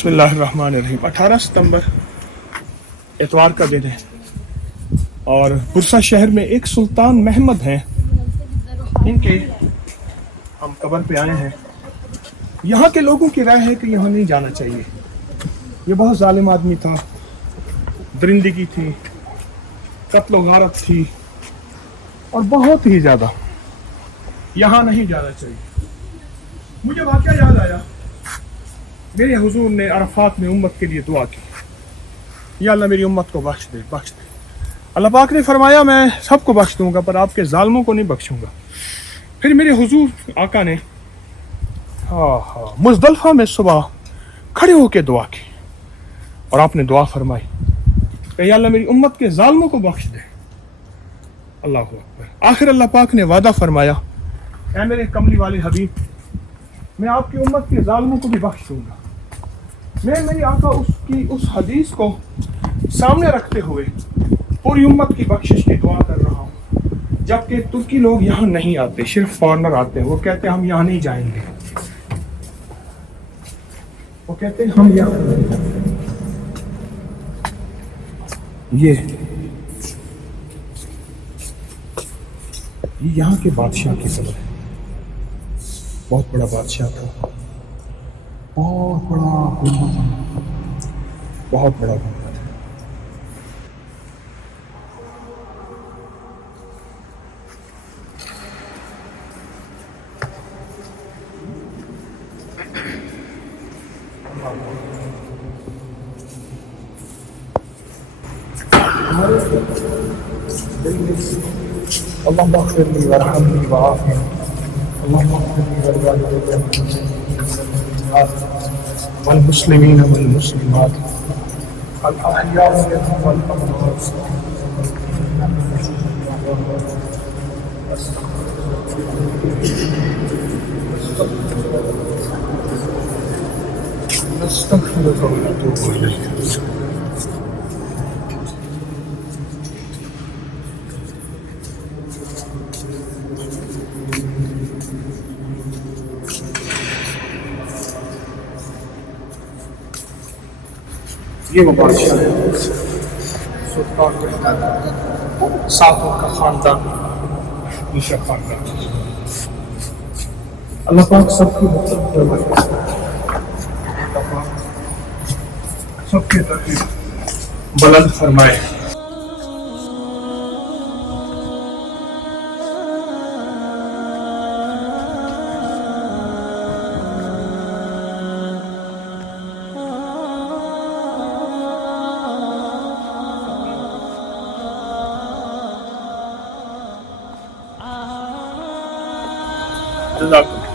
बिस्मिल्लाहिर्रहमानिर्रहीम। 18 सितंबर इतवार का दिन है और बुरसा शहर में एक सुल्तान महमद हैं, इनके हम कब्र पे आए हैं। यहाँ के लोगों की राय है कि यहाँ नहीं जाना चाहिए। ये बहुत जालिम आदमी था, दरिंदगी थी, कत्ल गारत थी और बहुत ही ज़्यादा। यहाँ नहीं जाना चाहिए। मुझे वाक़या याद आया, मेरे हुजूर ने अरफात में उम्मत के लिए दुआ की, या अल्लाह मेरी उम्मत को बख्श दे, बख्श दे। अल्लाह पाक ने फरमाया मैं सबको बख्श दूंगा पर आपके जालिमों को नहीं बख्शूंगा। फिर मेरे हुजूर आका ने मुज़दलिफ़ा में सुबह खड़े होकर दुआ की और आपने दुआ फरमाई कि या अल्लाह मेरी उम्मत के जालिमों को बख्श दे। अल्लाह अकबर। आखिर अल्लाह पाक ने वादा फरमाया, ऐ मेरे कमली वाले हबीब, मैं आपकी उम्मत के जालिमों को भी बख्श दूंगा। मैं मेरी आका उसकी उस हदीस को सामने रखते हुए पूरी उम्मत की बख्शिश की दुआ कर रहा हूँ। जबकि तुर्की लोग यहाँ नहीं आते, सिर्फ फॉरेनर आते हैं। वो कहते हैं हम यहाँ नहीं जाएंगे, वो कहते हैं हम यहाँ नहीं जाएंगे। ये यहाँ के बादशाह की कब्र है। बहुत बड़ा बादशाह था, बहुत बड़ा गुंबद था, बहुत बड़ा गुंबद है। अल्लाहुम्मा अग़फ़िरली वरहमनी वआफ़िनी, अल्लाहुम्मा अग़फ़िरली वलिवालिदैया वल्मुस्लिमीन वल्मुस्लिमात अल अहयाउ मिनहुम वल अमवात। नस्तग़फ़िरुका व नतूबु इलैक। ये वो बादशाह है, सुल्तान महमूद, सातों का खानदान, दूसरा खानदान। अल्लाह पाक सबकी मदद फरमाए, अल्लाह पाक सबके दर्जे बुलंद फरमाए। जज़ाकल्लाह।